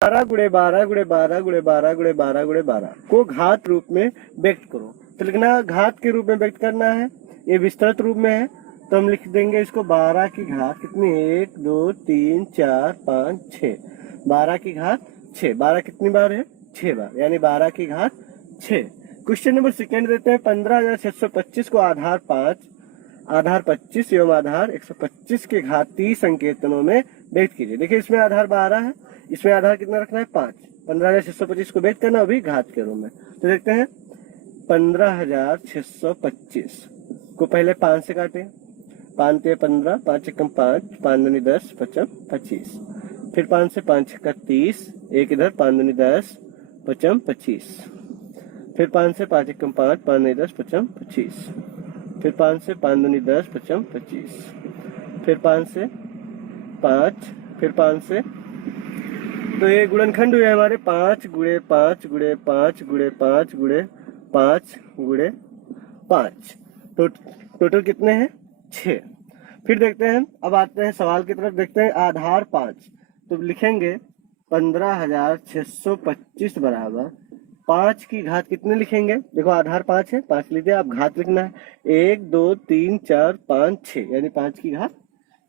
12 गुणे 12 गुणे 12 गुणे 12 गुणे 12 गुणे 12 को घात रूप में व्यक्त करो। तो लिखना घात के रूप में व्यक्त करना है, ये विस्तृत रूप में है तो हम लिख देंगे इसको 12 की घात कितनी, 1 2 3 4 5 6, 12 की घात 6। 12 कितनी बार है, 6 बार, यानी 12 की घात 6। क्वेश्चन नंबर सेकेंड देते हैं 15,625 को आधार 5, आधार 25 एवं आधार 125 के घातीय संकेतनों में व्यक्त कीजिए। देखिए इसमें आधार 12 है, इसमें आधार कितना रखना है 5। 15,625 को व्यक्त करना अभी घात के रूप में। तो देखते हैं 15,625 को पहले 5 से काटे, 5 ते 15, 5 एकम 5, 5 दूनी 10, 5 25, फिर 5 से 5 का 30, एक इधर 5 दूनी 10, 5 25, फिर 5 से 5 एकम 5, 5 दूनी 10, 5 25, फिर 5 से 5 दूनी 10, 5 25, फिर 5 से 5, फिर 5 से, तो ये गुणनखंड हुए हमारे 5 गुणे 5 गुणे 5 गुणे 5 गुणे 5 गुणे 5, तो टोटल कितने हैं 6। फिर देखते हैं, अब आते हैं सवाल की तरफ, देखते हैं आधार 5, तो लिखेंगे 15,625 बराबर 5 की घात कितने लिखेंगे, देखो आधार 5 है, 5 लीजिए, आप घात लिखना है 1 2 3 4 5 6, यानी 5 की घात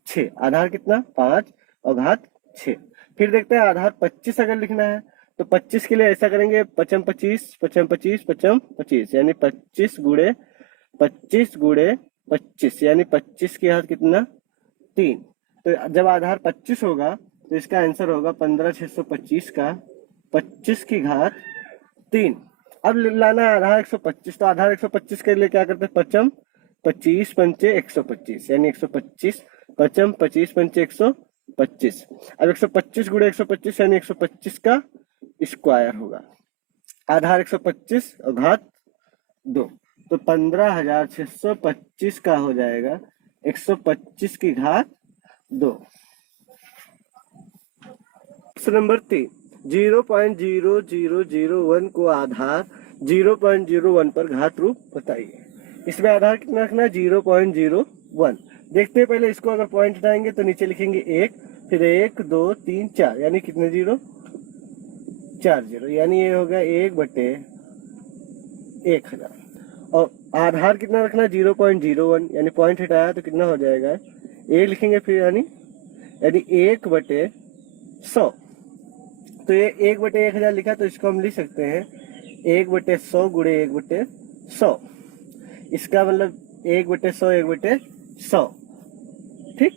6। आधार कितना 5 और घात 6। फिर देखते हैं आधार 25 अगर लिखना है तो 25 के लिए ऐसा करेंगे 5 25 5 25 5 25, यानी 25 गुणे 25 गुणे 25, यानी 25 की घात कितना 3। तो जब आधार 25 होगा तो इसका आंसर होगा 15,625 का 25 की घात 3। अब लाना है आधार 125, तो आधार 125 के लिए क्या करते हैं 5 25 पंचे 125, यानी 125, 5 25 पंचे 125। अब 125 गुणे 125 यानी 125 का स्क्वायर होगा। आधार 125 और घात 2, तो 15,625 का हो जाएगा 125 की घात 2। प्रश्न नंबर 3, 0.0001 को आधार 0.01 पर घात रूप बताइए। इसमें आधार कितना रखना है 0.01। देखते हैं पहले इसको, अगर पॉइंट हटाएंगे तो नीचे लिखेंगे 1, फिर 1 2 3 4, यानी कितने 0, 4 0, यानी ये हो गया 1/1000। और आधार कितना रखना है 0.01, यानी पॉइंट हटाया तो कितना हो जाएगा 1 लिखेंगे, फिर यानी 1/100। तो ये 1/1000 लिखा, तो इसको हम लिख सकते हैं 1/100 गुणे 1/100। इसका मतलब 1/100 1/100, ठीक।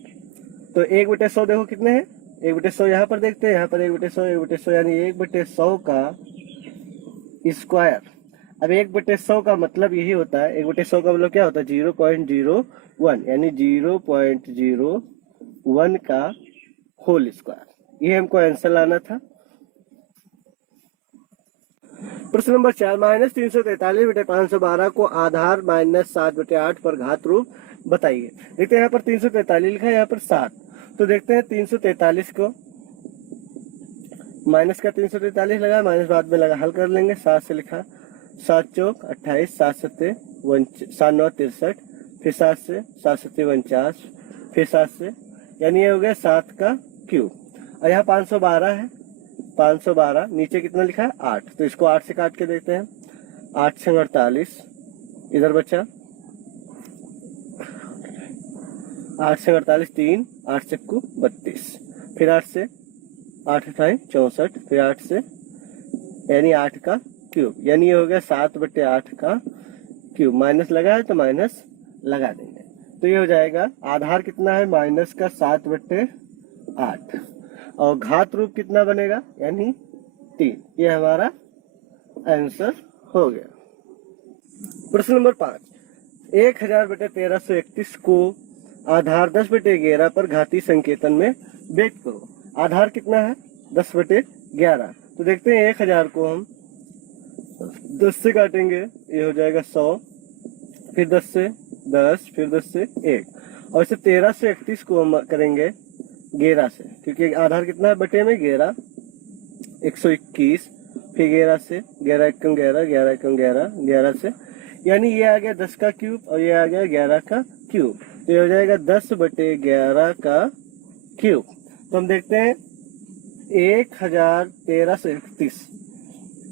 तो 1/100 देखो कितने हैं, 1/100 यहाँ पर देखते हैं, यहाँ पर 1/100 1/100, यानी 1/100 का स्क्वायर। अब 1/100 का मतलब यही होता है, 1/100 का मतलब क्या होता है 0.01, यानी 0.01 का होल स्क्वायर। ये हमको आंसर लाना था। प्रश्न नंबर 4, -343/512 को आधार -7/8 पर घात रूप बताइए। देखते हैं यहाँ पर 343 लिखा है, यहाँ पर 7, तो देखते हैं 343 को, माइनस का 343 लगा, माइनस बाद में लगा, हल कर लेंगे। 7 से लिखा, 7 चौक 28, 7 सत्ते 7 9 63, फिर 7 से 7 सत्ते 49, फिर 7 से, यानी ये हो गया 7 का क्यूब। और यहाँ 512 है, 512 नीचे कितना लिखा है 8, तो इसको 8 से काट के देखते हैं। 8 से 48, इधर बचा 8 से 48 3, 8 चक्कू 32, फिर 8 से 8 अठाई 64, फिर 8 से, यानी 8 का क्यूब, यानी ये हो गया 7/8 का क्यूब। माइनस लगा है तो माइनस लगा देंगे, तो ये हो जाएगा आधार कितना है माइनस का 7/8, और घात रूप कितना बनेगा यानी 3। ये हमारा आंसर हो गया। प्रश्न नंबर 5, 1000/1331 को आधार 10/11 पर घातीय संकेतन में व्यक्त करो। आधार कितना है 10/11, तो देखते हैं 1000 को हम 10 से काटेंगे, ये हो जाएगा 100, फिर 10 से 10, फिर 10 से 1, और इसे 13 से 31 को हम करेंगे 11 से, क्योंकि आधार कितना है बटे में 11, 121, फिर 11 से 11 एकम 11, 11 एकम 11, 11 से, यानी ये आ गया 10 का क्यूब और ये आ गया 11 का क्यूब, तो ये हो जाएगा 10/11 का क्यूब। तो हम देखते हैं 1331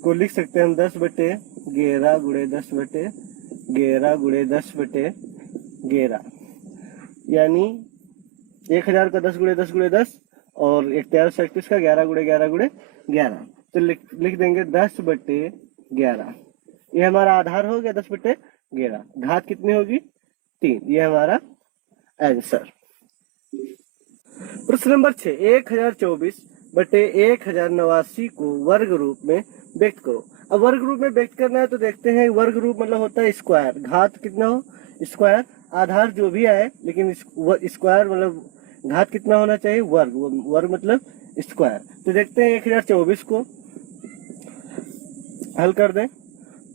को लिख सकते हैं हम 10/11 गुणे 10/11 गुणे 10/11, यानी 1000 का 10 गुणे 10 गुणे 10 और 1331 का 11 गुणे 11 गुणे 11, तो लिख देंगे 10/11। ये हमारा आधार हो गया 10/11। घात कितनी होगी? 3। ये हमारा आंसर। प्रश्न नंबर 6, 1024/1089 को वर्ग रूप में व्यक्त करो। अब वर्ग रूप में व्यक्त करना है तो देखते हैं, वर्ग रूप मतलब होता है स्क्वायर। घात कितना हो? स्क्वायर। आधार जो भी आए, लेकिन स्क्वायर मतलब घात कितना होना चाहिए? वर्ग। वर्ग मतलब स्क्वायर। तो देखते हैं 1024 को हल कर दें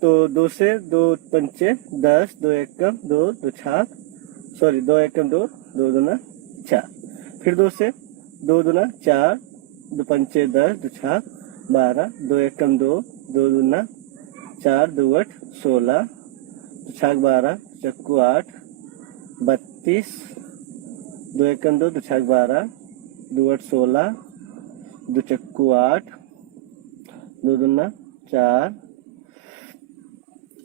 तो 2 से 2 पंचे 10, 2 एकम 2, 2 छाक, सॉरी 2 एकम 2, 2 दूना 4, फिर 2 से 2 दूना 4, 2 पंचे 10, 2 छाक 12, 2 एकम 2, 2 दूना 4, 2 8 16, 2 छाक 12, चक्कू 8, 32, 2 एकम 2, 2 छाक 12, 2 8 16, 2 चक्कू 8, 2 दूना 4,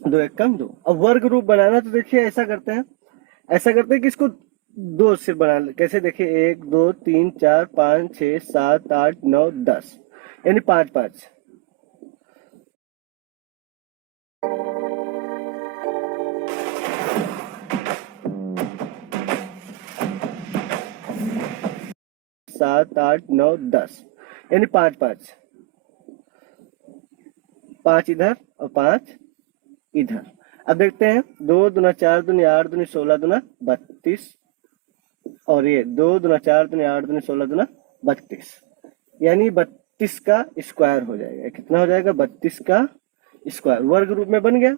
2 एकम 2। अब वर्ग रूप बनाना तो देखिए ऐसा करते हैं कि इसको दो से बना। कैसे? देखिए 1 2 3 4 5 6 7 8 9 10, यानी 5 5। सात 8 9 10, यानी 5 5। 5 इधर और 5 इधर। अब देखते हैं 2 दूना 4 दूनी 8 दूनी 16 दूना 32, और ये 2 दूना 4 दूनी 8 दूनी 16 दूना 32, यानी 32 का स्क्वायर हो जाएगा। कितना हो जाएगा? 32 का स्क्वायर। वर्ग रूप में बन गया।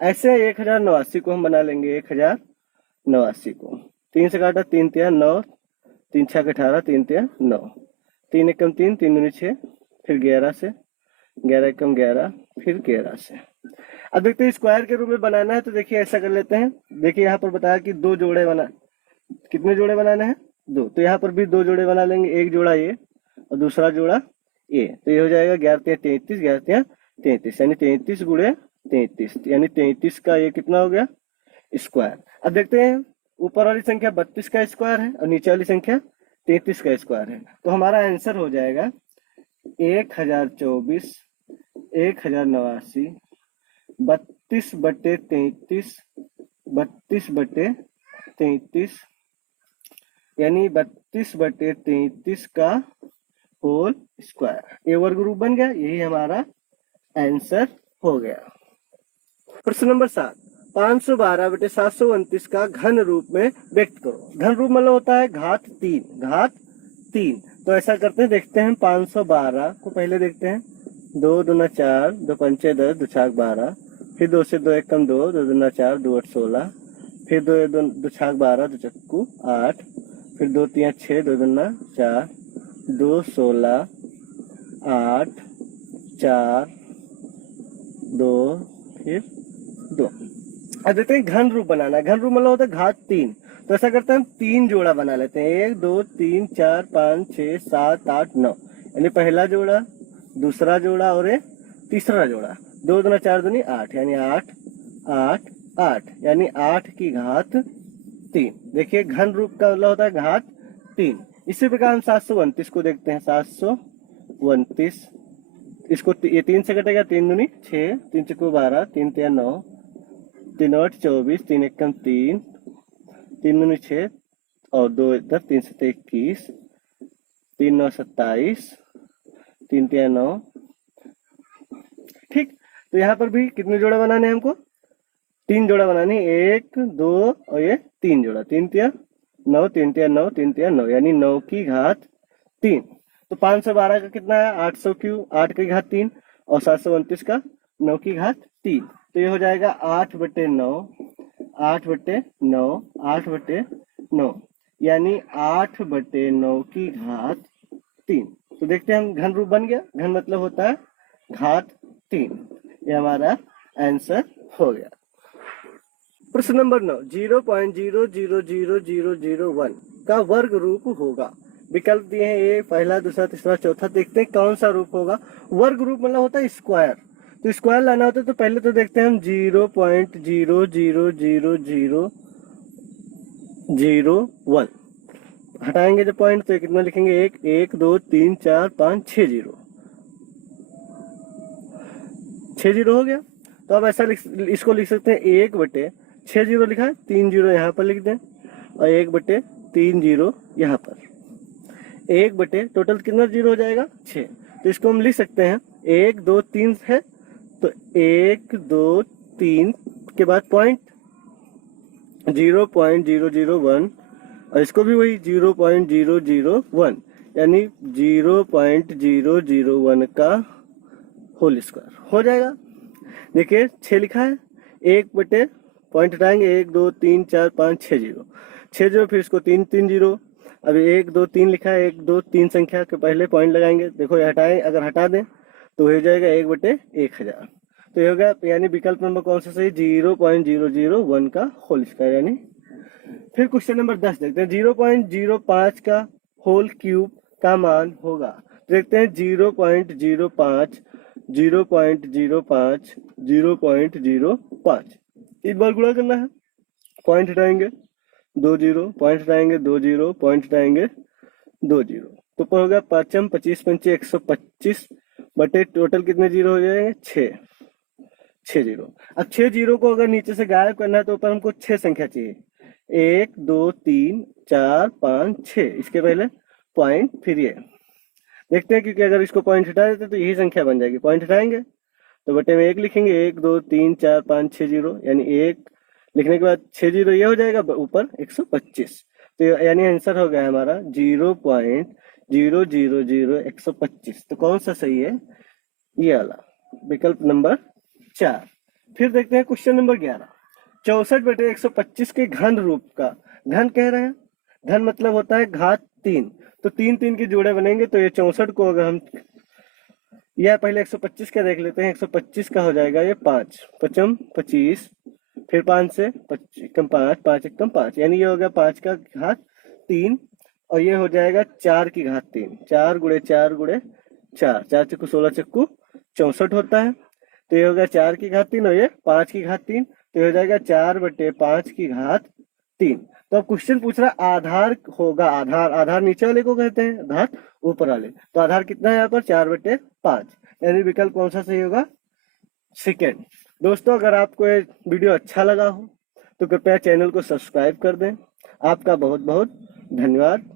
ऐसे 1089 को हम बना लेंगे। 1089 को 3 से काटा, 3 तिया 9, 3 छः 18, 3 तिया 9, 3 एकम 3, 3 दूनी 6, फिर 11 से, 11 एकम 11, फिर 11 से। अब देखते हैं स्क्वायर के रूप में बनाना है तो देखिए ऐसा कर लेते हैं। देखिए यहाँ पर बताया कि 2 जोड़े बना, कितने जोड़े बनाने हैं? 2। तो यहाँ पर भी 2 जोड़े बना लेंगे। एक जोड़ा ये और दूसरा जोड़ा ये, तो ये हो जाएगा 11 तिया 33, 11 तिया 33, यानी 33 गुणे 33, यानी 33 का ये कितना हो गया? स्क्वायर। अब देखते हैं ऊपर वाली संख्या 32 का स्क्वायर है और नीचे वाली संख्या 33 का स्क्वायर है, तो हमारा आंसर हो जाएगा 1024, 1089, 32/33, 32/33, यानी 32/33 का होल स्क्वायर। ये वर्ग रूप बन गया। यही हमारा आंसर हो गया। प्रश्न नंबर 7, 512/729 का घन रूप में व्यक्त करो। घन रूप मतलब होता है घात 3, घात 3। तो ऐसा करते हैं, देखते हैं 512 को पहले देखते हैं। 2 दूना 4, 2 पंचे 10, 2 छाक 12, फिर 2 से 2 एकम 2, 2 दूना 4, 2 8 16, फिर 2 छाक 12, 2 चक्कू 8, फिर 2 तिया 6, 2 दूना 4, 2 16, 8 4 2, फिर 2। अब देखते हैं घन रूप बनाना है। घन रूप मतलब होता है घात 3। तो ऐसा करते हैं हम 3 जोड़ा बना लेते हैं। 1 2 3 4 5 6 7 8 9, यानी पहला जोड़ा, दूसरा जोड़ा और ये तीसरा जोड़ा। 2 दूना 4 दूनी 8, यानी 8 8 8, यानी 8 की घात 3। देखिए घन रूप का मतलब होता है घात 3। इसी प्रकार हम 729 को देखते हैं। 729, इसको ये 3 से कटेगा, 3 दूनी 6, 3 चक्कू 12, 3 तिया 9, 3 8 24, 3 एकम 3, 3 दूनी 6 और 2 इधर, 3 से 21, 3 9 27, 3 तिया 9। ठीक, तो यहाँ पर भी कितने जोड़ा बनाने हैं हमको? 3 जोड़ा बनाने। 1 2 और ये 3 जोड़ा। 3 तिया 9, 3 तिया 9, 3 तिया 9, यानी 9 की घात 3। तो 512 का कितना है? 800 क्यों, 8 की घात 3, और 729 का 9 की घात 3। तो ये हो जाएगा 8/9, 8/9, 8/9, यानी 8/9 की घात 3। तो देखते हैं हम घन रूप बन गया। घन मतलब होता है घात 3। ये हमारा आंसर हो गया। प्रश्न नंबर 9, 0.000001 का वर्ग रूप होगा। विकल्प दिए हैं ए, पहला, दूसरा, तीसरा, चौथा। देखते हैं कौन सा रूप होगा। वर्ग रूप मतलब होता है स्क्वायर, तो स्क्वायर लाना होता है तो पहले तो देखते हैं हम 0.0000001 हटाएंगे जब पॉइंट तो कितना लिखेंगे, 1 1 2 3 4 5 6 जीरो, 6 जीरो हो गया। तो अब ऐसा इसको लिख सकते हैं 1/6 जीरो लिखा है, 3 जीरो यहाँ पर लिख दें और 1/3 जीरो यहाँ पर। 1 टोटल कितना जीरो हो जाएगा, 6। तो इसको हम लिख सकते हैं 1 2 3 है तो 1 2 3 के बाद पॉइंट 0.001 और इसको भी वही 0.001 यानी 0.001 का होल स्क्वायर हो जाएगा। देखिए 6 लिखा है, 1 पॉइंट हटाएंगे 1 2 3 4 5 6 जीरो, 6 जीरो, फिर इसको 3 3 जीरो। अभी 1 2 3 लिखा है, 1 2 3 संख्या के पहले पॉइंट लगाएंगे। देखो ये हटाएं, अगर हटा दें तो हो जाएगा 1/1000। तो ये हो गया, यानी विकल्प नंबर कौन सा सही, 0.001 का होल स्क्वायर यानी। फिर क्वेश्चन नंबर 10 देखते हैं, 0.05 का होल क्यूब का मान होगा। देखते हैं 0.05 0.05 0.05 एक बार गुणा करना है, पॉइंट हटाएंगे 2 जीरो, पॉइंट हटाएंगे 2 जीरो, पॉइंट हटाएंगे 2 जीरो, तो हो गया 5 25 पंचे 125 बटे टोटल कितने जीरो हो जाएंगे, 6 जीरो। अब 6 जीरो को अगर नीचे से गायब करना है तो ऊपर हमको 6 संख्या चाहिए, 1 2 3 4 5 6, इसके पहले पॉइंट, फिर ये देखते हैं क्योंकि अगर इसको पॉइंट हटा देते तो यही संख्या बन जाएगी। पॉइंट हटाएंगे तो बटे में 1 लिखेंगे, 1 2 3 4 5 6 जीरो, यानी 1 लिखने के बाद 6 जीरो ये हो जाएगा, ऊपर 125। तो यानी आंसर हो गया हमारा 0.000 125। तो कौन सा सही है, ये वाला विकल्प नंबर 4। फिर देखते हैं क्वेश्चन नंबर 11, 64/125 के घन रूप का, घन कह रहे हैं, घन मतलब होता है घात 3, तो 3 3 के जोड़े बनेंगे। तो ये 64 को अगर हम, यह पहले 125 का देख लेते हैं, 125 का हो जाएगा ये 5 5 25, फिर 5 से 5 5 5 1 5, यानी ये हो गया 5 का घात 3 और ये हो जाएगा 4 की घात 3, 4 गुणे 4 गुणे 4, 4 चक्कू 16 चक्कू 64 होता है। तो ये हो गया 4 की घात 3 और ये 5 की घात 3, तो ये हो जाएगा 4/5 की घात 3। तो अब क्वेश्चन पूछ रहा है आधार होगा, आधार, आधार नीचे वाले को कहते हैं, घात ऊपर वाले, तो आधार कितना है यहाँ पर 4/5, यानी विकल्प कौन सा सही होगा, सेकेंड। दोस्तों अगर आपको ये वीडियो अच्छा लगा हो तो कृपया चैनल को सब्सक्राइब कर दें। आपका बहुत बहुत धन्यवाद।